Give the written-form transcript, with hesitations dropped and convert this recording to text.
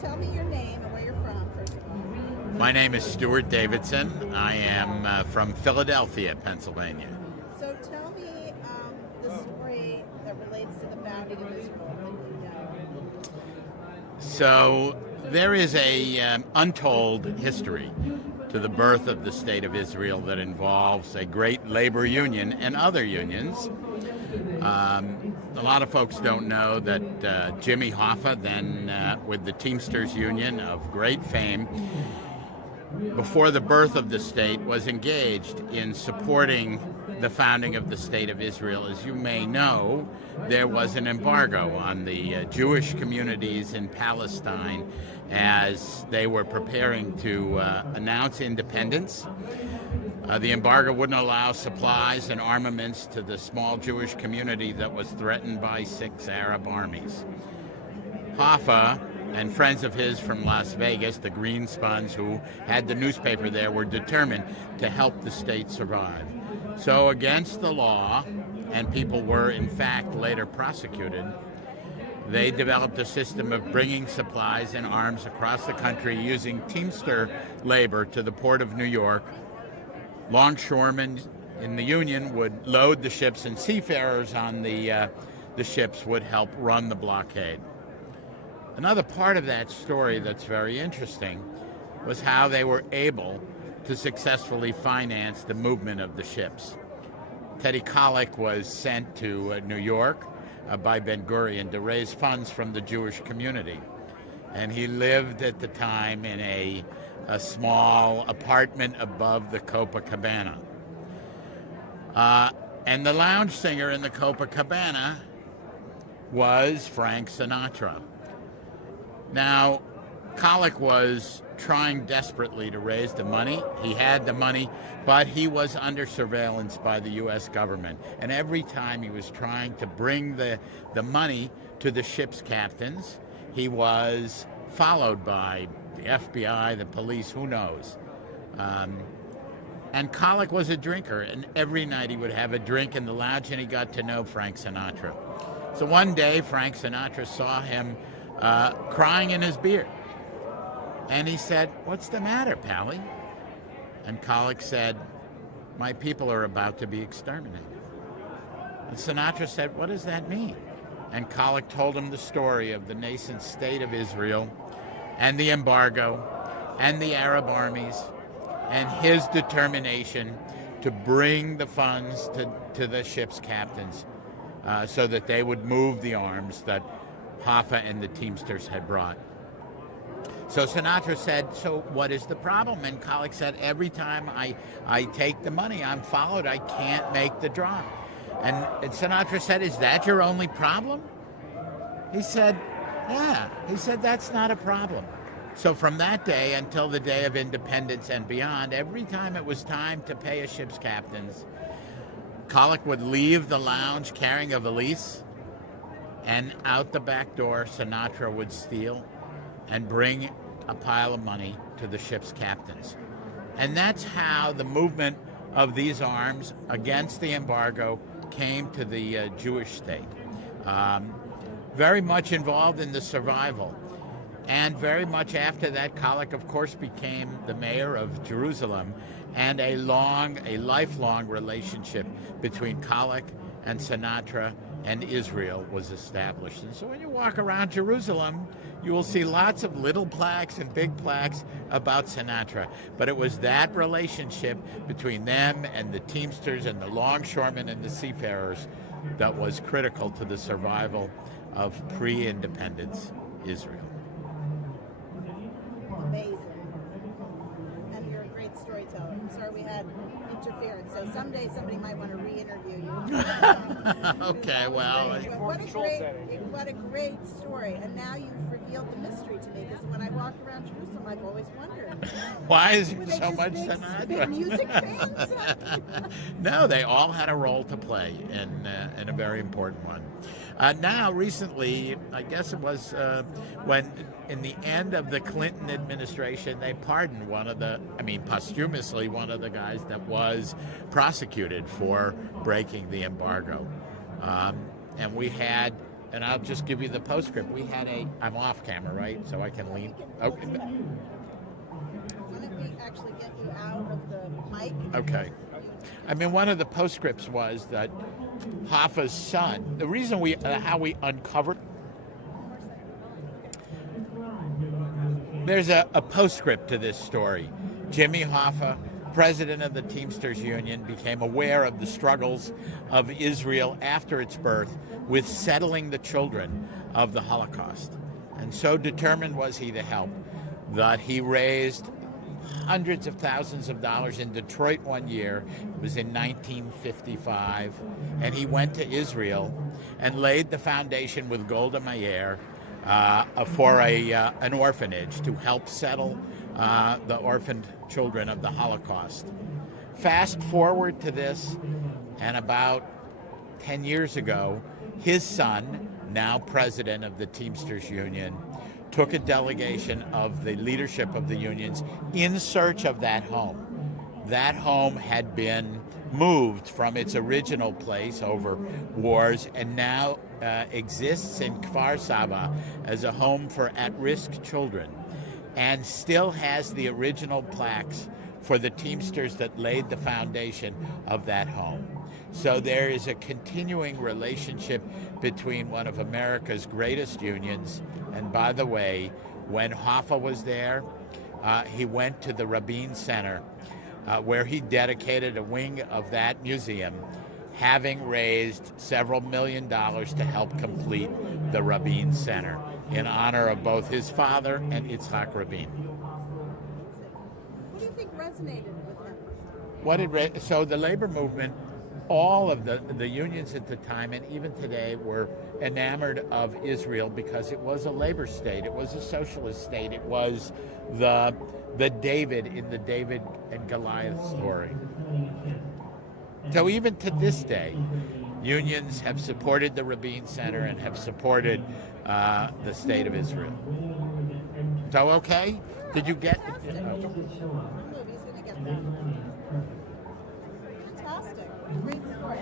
tell me your name and where you're from, first of all. My name is Stuart Davidson. I am from Philadelphia, Pennsylvania. So tell me the story that relates to the founding of Israel that you know. So there is a untold history to the birth of the State of Israel that involves a great labor union and other unions. A lot of folks don't know that Jimmy Hoffa, then with the Teamsters Union of great fame, before the birth of the state, was engaged in supporting the founding of the State of Israel. As you may know, there was an embargo on the Jewish communities in Palestine as they were preparing to announce independence. The embargo wouldn't allow supplies and armaments to the small Jewish community that was threatened by 6 Arab armies. Hoffa and friends of his from Las Vegas, the Greenspans, who had the newspaper there, were determined to help the state survive. So against the law, and people were in fact later prosecuted, they developed a system of bringing supplies and arms across the country using Teamster labor to the port of New York. Longshoremen in the Union would load the ships, and seafarers on the ships would help run the blockade. Another part of that story that's very interesting was how they were able to successfully finance the movement of the ships. Teddy Kollek was sent to New York by Ben-Gurion to raise funds from the Jewish community. And he lived at the time in a small apartment above the Copacabana. And the lounge singer in the Copacabana was Frank Sinatra. Now, Kollek was trying desperately to raise the money. He had the money, but he was under surveillance by the U.S. government. And every time he was trying to bring the money to the ship's captains, he was followed by the FBI, the police, who knows. And Kollek was a drinker, and every night he would have a drink in the lounge, and he got to know Frank Sinatra. So one day, Frank Sinatra saw him crying in his beard. And he said, "What's the matter, Pally?" And Kollek said, "My people are about to be exterminated." And Sinatra said, "What does that mean?" And Kollek told him the story of the nascent state of Israel and the embargo and the Arab armies and his determination to bring the funds to the ship's captains so that they would move the arms that Hoffa and the Teamsters had brought. So Sinatra said, "So what is the problem?" And Kollek said, "Every time I take the money, I'm followed. I can't make the drop." And Sinatra said, "Is that your only problem?" He said, "Yeah." He said, "That's not a problem." So from that day until the day of independence and beyond, every time it was time to pay a ship's captains, Kollek would leave the lounge carrying a valise, and out the back door, Sinatra would steal and bring a pile of money to the ship's captains. And that's how the movement of these arms against the embargo came to the Jewish state. Very much involved in the survival. And very much after that, Kollek, of course, became the mayor of Jerusalem, and a lifelong relationship between Kollek and Sinatra and Israel was established. And so when you walk around Jerusalem, you will see lots of little plaques and big plaques about Sinatra. But it was that relationship between them and the Teamsters and the longshoremen and the seafarers that was critical to the survival of pre-independence Israel. Amazing. And you're a great storyteller. I'm sorry we had interference. So someday somebody might want to re-interview you. Okay, well. What a great story. And now you've revealed the mystery to me, because when I walk around Jerusalem, I've always wondered. Why is there so much Sinatra? Big music fans? No, they all had a role to play, and a very important one. Now, recently, I guess it was when, in the end of the Clinton administration, they pardoned posthumously, one of the guys that was prosecuted for breaking the embargo. And we had and I'll just give you the postscript. We had I'm off camera, right? So I can lean. Okay. Why don't we actually get you out of the mic? Okay. I mean, one of the postscripts was that Hoffa's son, the reason how we uncovered, there's a postscript to this story. Jimmy Hoffa, president of the Teamsters Union, became aware of the struggles of Israel after its birth with settling the children of the Holocaust. And so determined was he to help that he raised hundreds of thousands of dollars in Detroit one year. It was in 1955. And he went to Israel and laid the foundation with Golda Meir for an orphanage to help settle the orphaned children of the Holocaust. Fast forward to this, and about 10 years ago, his son, now president of the Teamsters Union, took a delegation of the leadership of the unions in search of that home. That home had been moved from its original place over wars and now exists in Kfar Saba as a home for at-risk children, and still has the original plaques for the Teamsters that laid the foundation of that home. So there is a continuing relationship between one of America's greatest unions, and by the way, when Hoffa was there, he went to the Rabin Center, where he dedicated a wing of that museum, having raised several $1 million to help complete the Rabin Center in honor of both his father and Yitzhak Rabin. What do you think resonated with him? So the labor movement, all of the unions at the time and even today were enamored of Israel because it was a labor state, it was a socialist state, it was the David in the David and Goliath story. So even to this day, unions have supported the Rabin Center and have supported the state of Israel. So okay? Did you get? Fantastic. He's going to get that. Fantastic. Great story.